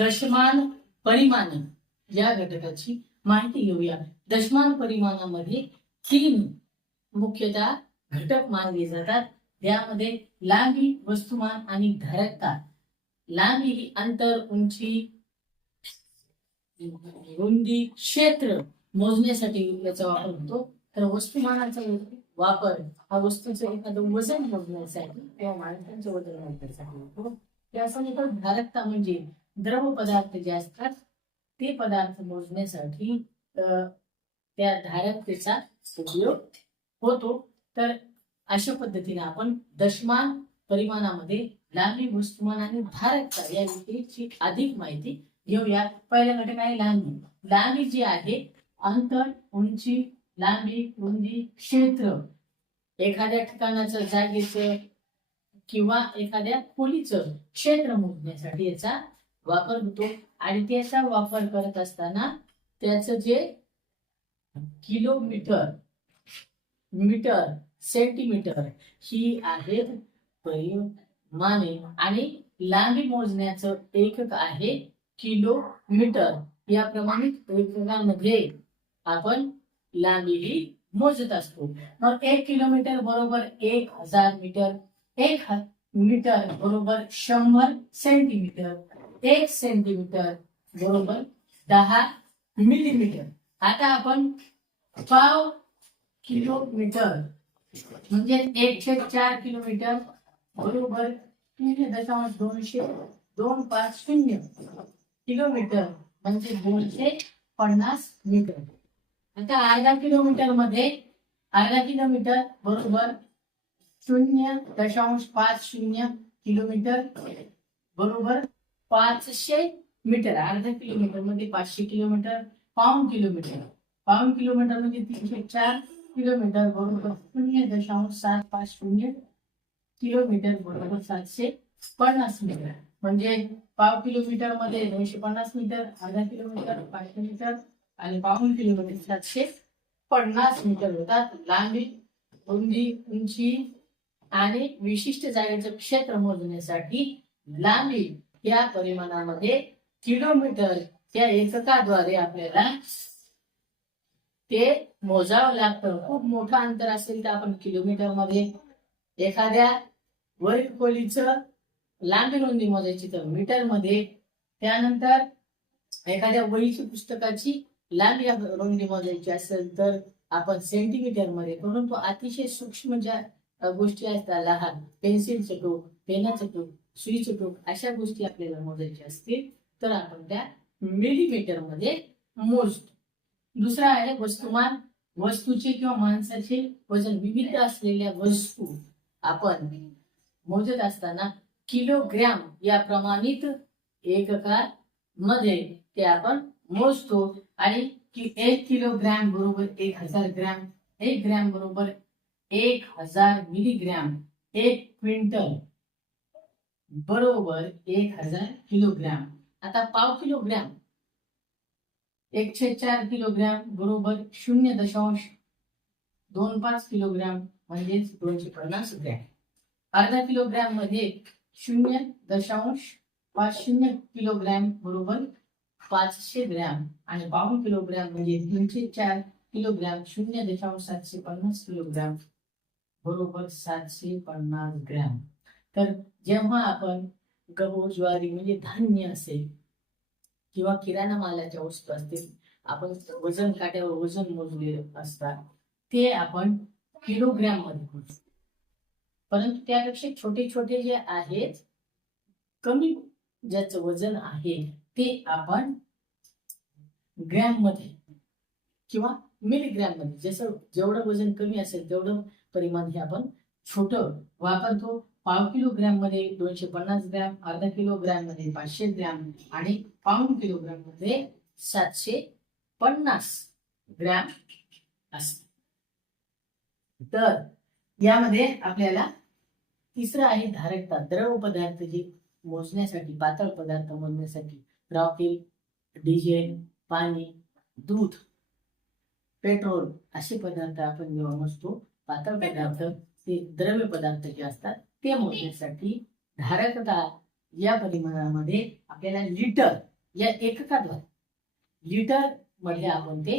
दशमान परिमाण या घटकाची माहिती घेऊया. दशमान परिमाणामध्ये तीन मुख्यतः घटक मानले जातात. यामध्ये लांबी वस्तुमान आणि धारकता. लांबी ही अंतर उंची रुंदी क्षेत्र मोजण्यासाठी याचा वापर होतो. तर वस्तुमानाचा वापर हा वस्तूचं एखादं वजन मोजण्यासाठी किंवा माणसांचं वजन मोजण्यासाठी होतो. त्यासोबत धारकता म्हणजे द्रव पदार्थ जे असतात ते पदार्थ मोजण्यासाठी त्या धारकतेचा उपयोग होतो. तर अशा पद्धतीने आपण दशमान परिमाणामध्ये लांबी वस्तुमान आणि धारकता या विषयीची अधिक माहिती घेऊया. पहिला घटक आहे लांबी. लांबी जी आहे अंतर उंची लांबी रुंदी क्षेत्र. एखाद्या ठिकाणाचं जागेचं किंवा एखाद्या खोलीचं क्षेत्र मोजण्यासाठी याचा वापर होतो. आणि त्याचा वापर करत असताना त्याचं जे किलोमीटर मीटर सेंटीमीटर ही आहे परिमाने आणि लांबी मोजण्याचं एकक आहे किलोमीटर. या प्रमाणित एककामध्ये आपण लांबी ही मोजत असतो. मग एक किलोमीटर बरोबर एक हजार मीटर एक मीटर बरोबर शंभर सेंटीमीटर. एक सेंटीमीटर बरोबर दहा मिलीमीटर आता आपण पाव किलोमीटर. म्हणजे एकशे चार किलोमीटर बरोबर शून्य दशांश दोनशे दोन पाच शून्य किलोमीटर. म्हणजे दोनशे पन्नास मीटर. आता अर्धा किलोमीटरमध्ये अर्धा किलोमीटर बरोबर शून्य दशांश पाच शून्य किलोमीटर बरोबर पाचशे मीटर अर्धा किलोमीटरमध्ये पाचशे किलोमीटर पाऊन किलोमीटर. पाऊन किलोमीटर म्हणजे तीनशे चार किलोमीटर बरोबर शून्य दशांश सात पाच शून्य किलोमीटर बरोबर सातशे पन्नास मीटर. म्हणजे पाव किलोमीटरमध्ये दोनशे पन्नास मीटर अर्धा किलोमीटर पाचशे मीटर आणि पाऊण किलोमीटर सातशे पन्नास मीटर होतात. लांबी रुंदी उंची आणि विशिष्ट जागेचं क्षेत्र मोजण्यासाठी लांबी या परिमाणामध्ये किलोमीटर या एककाद्वारे आपल्याला ते मोजावं लागतं. खूप मोठं अंतर असेल तर आपण किलोमीटरमध्ये एखाद्या वरील खोलीचं लांबी रुंदी मोजायची तर मीटरमध्ये त्यानंतर एखाद्या वहीची पुस्तकाची लांबी रुंदी मोजायची असेल तर आपण सेंटीमीटरमध्ये. परंतु अतिशय सूक्ष्म ज्या गोष्टी असतात लहान. पेन्सिलचं टोक पेनाचं टोक सुईचं टोक अशा गोष्टी आपल्याला मोजायच्या असतील तर आपण त्या मिलीमीटरमध्ये मोजतो. दुसरा आहे वस्तुमान. वस्तूचे किंवा माणसाचे वजन विविध असलेल्या वस्तू आपण मोजत असताना किलोग्रॅम या प्रमाणित एककामध्ये ते आपण मोजतो. आणि एक किलोग्रॅम बरोबर एक हजार ग्रॅम एक ग्रॅम बरोबर एक हजार मिलीग्रॅम एक क्विंटल बरोबर एक हजार किलोग्रॅम आता पाव किलोग्रॅम एकशे चार किलोग्रॅम बरोबर शून्य दशांश दोन पाच किलोग्रॅम म्हणजेच दोनशे पन्नास ग्रॅम अर्धा किलोग्रॅममध्ये शून्य दशांश पाच शून्य किलोग्रॅम बरोबर पाचशे ग्रॅम आणि बावन्न किलोग्रॅम म्हणजे तीनशे चार किलोग्रॅम शून्य दशांश सातशे पन्नास किलोग्रॅम बरोबर सातशे पन्नास ग्रॅम. तर जेव्हा आपण गहू ज्वारी म्हणजे धान्य असेल किंवा किराणा मालाच्या वस्तू असतील आपण वजन काट्यावर वजन मोजले असतात ते आपण किलोग्रॅममध्ये मोजतो परंतु त्यापेक्षा छोटे छोटे जे आहेत कमी ज्याचं वजन आहे ते आपण ग्रॅममध्ये किंवा मिलीग्रॅममध्ये जसं जेवढं वजन कमी असेल तेवढं परिमाण हे आपण छोट वापरतो. पाव किलोग्रॅममध्ये दोनशे पन्नास ग्रॅम अर्धा किलोग्रॅममध्ये पाचशे ग्रॅम आणि पाऊंड किलोग्रॅममध्ये सातशे पन्नास ग्रॅम असते. तर यामध्ये आपल्याला तिसरं आहे धारकता. द्रव पदार्थ जे मोजण्यासाठी पातळ पदार्थ मोजण्यासाठी रॉकेल डिझेल पाणी दूध पेट्रोल असे पदार्थ आपण जेव्हा मोजतो पातळ पदार्थ ते द्रव्य पदार्थ जे असतात ते मोजण्यासाठी धारकता या परिमाणामध्ये आपल्याला लिटर या एककाद्वारे लिटरमध्ये आपण ते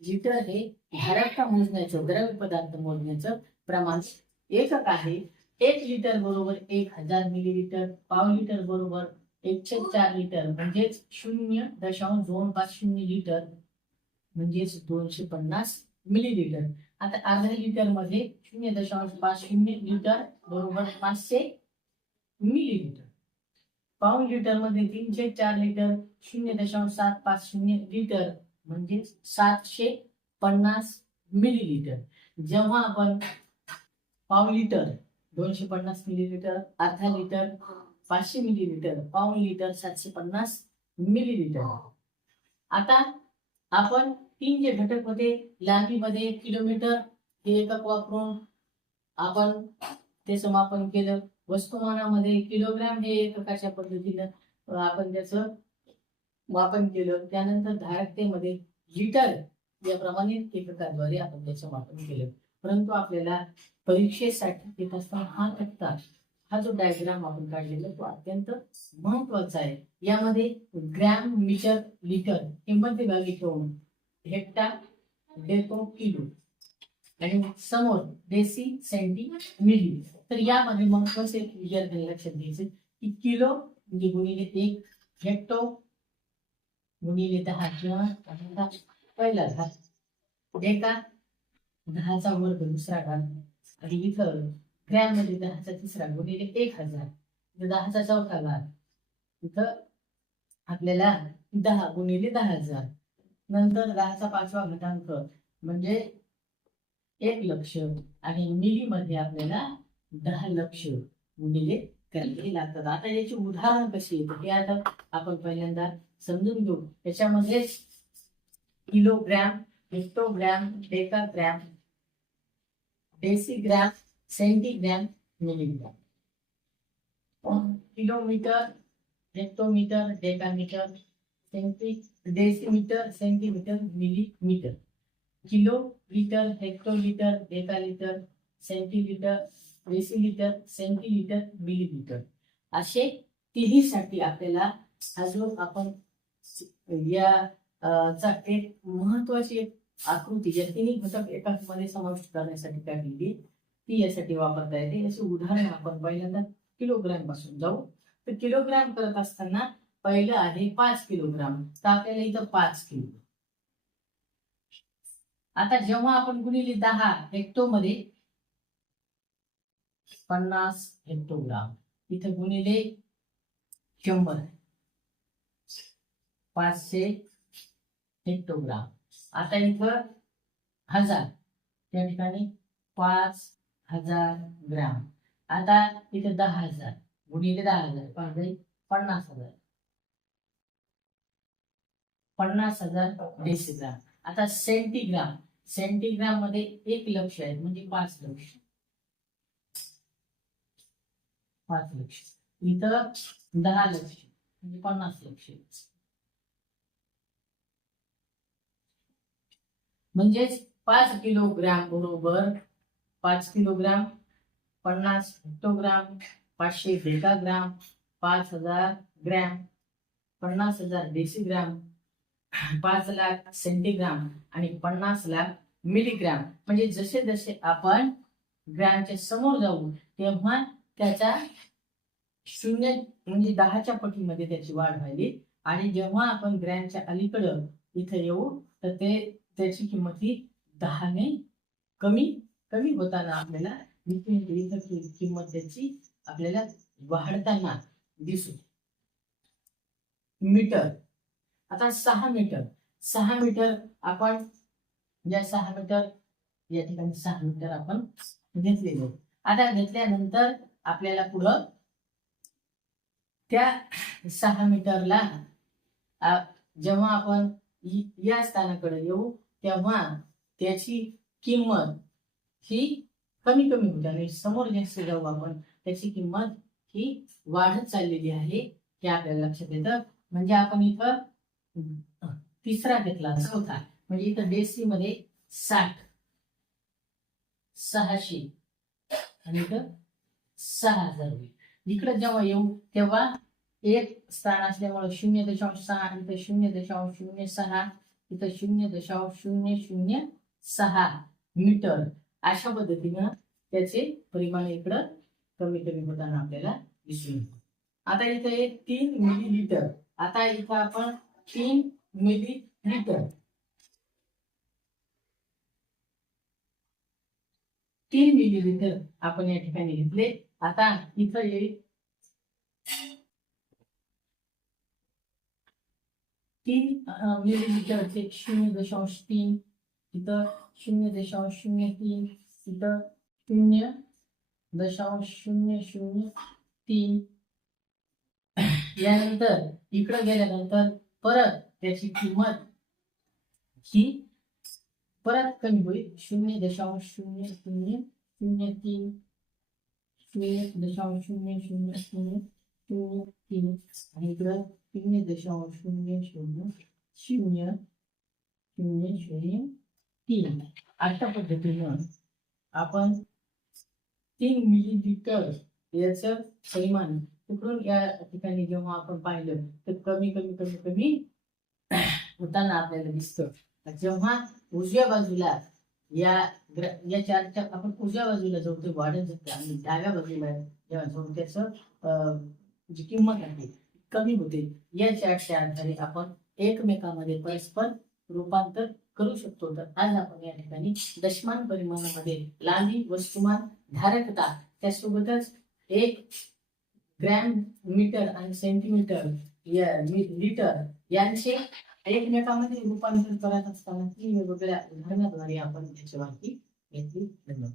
लिटर हे धारकता मोजण्याचं द्रव्य पदार्थ मोजण्याचं प्रमाण एकक आहे. एक लिटर बरोबर एक हजार मिलीलिटर पाव लिटर बरोबर एकशे चार लिटर म्हणजेच शून्य दशांश दोन पाच शून्य लिटर म्हणजेच दोनशे पन्नास मिलीलिटर आता अर्धा लिटरमध्ये शून्य दशांश पाच शून्य लिटर बरोबर पाचशे मिलीलिटर. पाऊन लिटरमध्ये तीनशे चार लिटर शून्य दशांश सात पाच शून्य लिटर म्हणजे सातशे पन्नास मिलीलिटर. जेव्हा आपण पाऊन लिटर दोनशे पन्नास मिलीलिटर अर्धा लिटर पाचशे मिलीलिटर पाऊन लिटर सातशे पन्नास मिलीलिटर. आता आपण तीन जे घटक होते लांबीमध्ये किलोमीटर हे एकक वापरून आपण ते समापन केलं. वस्तुमानामध्ये किलोग्रॅम हे एककाच्या पद्धतीनं आपण त्याचं मापन केलं. त्यानंतर धारकतेमध्ये लिटर याप्रमाणे एककाद्वारे आपण त्याचं मापन केलं. परंतु आपल्याला परीक्षेसाठी येत असताना हा तक्ता हा जो डायग्राम आपण काढलेला तो अत्यंत महत्त्वाचा आहे. यामध्ये ग्रॅम मीटर लिटर हे मध्यभागी ठेवून हेक्टर डेको किलो. आणि समोर देसी सेंटी मिली. तर यामध्ये महत्त्वाचे विद्यार्थ्यांनी लक्षात घ्यायचे की किलो म्हणजे गुणिले एक हेक्टो गुणिले दहा किंवा दहा. पहिला दहा. एका दहाचा वर्ग दुसरा घात आणि इथं ग्रॅममध्ये दहाचा तिसरा गुणिले एक हजार. म्हणजे दहाचा चौथा घात इथं आपल्याला दहा गुणिले दहा हजार. नंतर दहाचा पाचवा घटांक म्हणजे एक लक्ष. आणि मिली मध्ये आपल्याला दहा लक्ष गुणिले करावे लागतात. आता याची उदाहरण कशी येतं हे आता आपण पहिल्यांदा समजून घेऊ. त्याच्यामध्ये kilogram hectogram decagram decigram centigram milligram. Kilometre hectometre decametre centi decimetre centimetre millimetre. Kilo litre hectolitre decalitre centilitre decilitre centilitre millimetre. असे तिन्हीसाठी आपल्याला हा जो आपण या चा एक महत्वाची एक आकृती ज्या तिन्ही घटक एकामध्ये समाविष्ट करण्यासाठी काढलेली ती यासाठी वापरता येते. याचे उदाहरण आपण पहिल्यांदा किलोग्रॅमपासून जाऊ. तर किलोग्रॅम करत असताना पहिलं आहे पाच किलोग्राम. तर आपल्याला इथं पाच किलो. आता जेव्हा आपण गुणिले दहा हेक्टो मध्ये पन्नास हेक्टोग्राम. इथं गुणिले शंभर. पाचशे हेक्टोग्राम. आता इथं हजार. त्या ठिकाणी पाच हजार ग्राम. आता इथं दहा हजार. गुणिले दहा हजार. पाच पन्नास हजार. पन्नास हजार डेसिग्राम आता सेंटीग्राम सेंटीग्राममध्ये एक लक्ष आहे म्हणजे पाच लक्ष. पाच लक्ष. इथं दहा लक्ष म्हणजे पन्नास लक्ष. म्हणजेच पाच किलोग्राम बरोबर पाच किलोग्राम पन्नास हेक्टोग्राम पाचशे डेकाग्राम पाच हजार ग्रॅम पन्नास हजार डेसिग्राम पाच लाख सेंटीग्राम आणि पन्नास लाख मिलीग्राम. म्हणजे जसे जसे आपण ग्रॅमच्या समोर जाऊ तेव्हा त्याच्या शून्य म्हणजे दहाच्या पटीमध्ये त्याची वाढ व्हायली. आणि जेव्हा आपण ग्रॅमच्या अलीकडं इथे येऊ तर ते त्याची किंमत ही दहाने कमी कमी होताना आपल्याला इथं किंमत त्याची आपल्याला वाढताना दिसू मीटर. आता सहा मीटर सहा मीटर आपण या सहा मीटर या ठिकाणी सहा मीटर आपण घेतलेले. आता घेतल्यानंतर आपल्याला पुढं त्या सहा मीटरला जेव्हा आपण या स्थानाकडे येऊ तेव्हा त्याची किंमत ही कमी कमी होते. आणि समोर जास्त जाऊ आपण त्याची किंमत ही वाढत चाललेली आहे हे आपल्याला लक्षात येतं. म्हणजे आपण इथं तिसरा घेतला चौथा. म्हणजे इथं डेसी मध्ये साठ सहाशे. आणि इथं सहा हजार होईल. इकडे जेव्हा येऊ तेव्हा एक स्थान असल्यामुळे शून्य दशांश सहा इथं शून्य दशांश शून्य सहा इथं शून्य दशांश शून्य शून्य सहा मीटर. अशा पद्धतीनं त्याचे परिमाण इकडं कमी कमी होताना आपल्याला दिसून आता इथं एक तीन मिलीलिटर आता इथं आपण तीन मिली लिटर. तीन मिली लिटर आपण या ठिकाणी घेतले. आता इथं येईल. तीन मिली लिटरचे शून्य दशांश तीन. इथं शून्य दशांश शून्य तीन. इथं शून्य दशांश शून्य शून्य तीन. यानंतर इकडं गेल्यानंतर परत त्याची किंमत ही परत कमी होईल. शून्य दशांश शून्य शून्य शून्य तीन शून्य दशांश शून्य शून्य शून्य शून्य तीन. आणि इकडं शून्य दशांश शून्य शून्य शून्य शून्य शून्य तीन. अशा पद्धतीनं आपण तीन मिलीलिटर याचं परिमाण तिकडून या ठिकाणी जेव्हा आपण पाहिलं तर कमी कमी कमी कमी होताना आपल्याला दिसतं. जेव्हा उजव्या बाजूला या ग्र- या चारच्या आपण उजव्या बाजूला जाऊ ते वाढत जाते आणि डाव्या बाजूला जेव्हा जाऊ अं, जी किंमत आहे कमी होते. या चार्टच्या आधारे आपण एकमेकांमध्ये परस्पर रूपांतर करू शकतो. तर आज आपण या ठिकाणी दशमान परिमाणामध्ये लांबी वस्तुमान धारकता त्यासोबतच एक ग्रॅम मीटर आणि सेंटीमीटर या मी- लिटर यांचे एकमेकांमध्ये रूपांतर करत असताना ती वेगवेगळ्या उदाहरणाद्वारे आपण त्याची माहिती घेतली. धन्यवाद.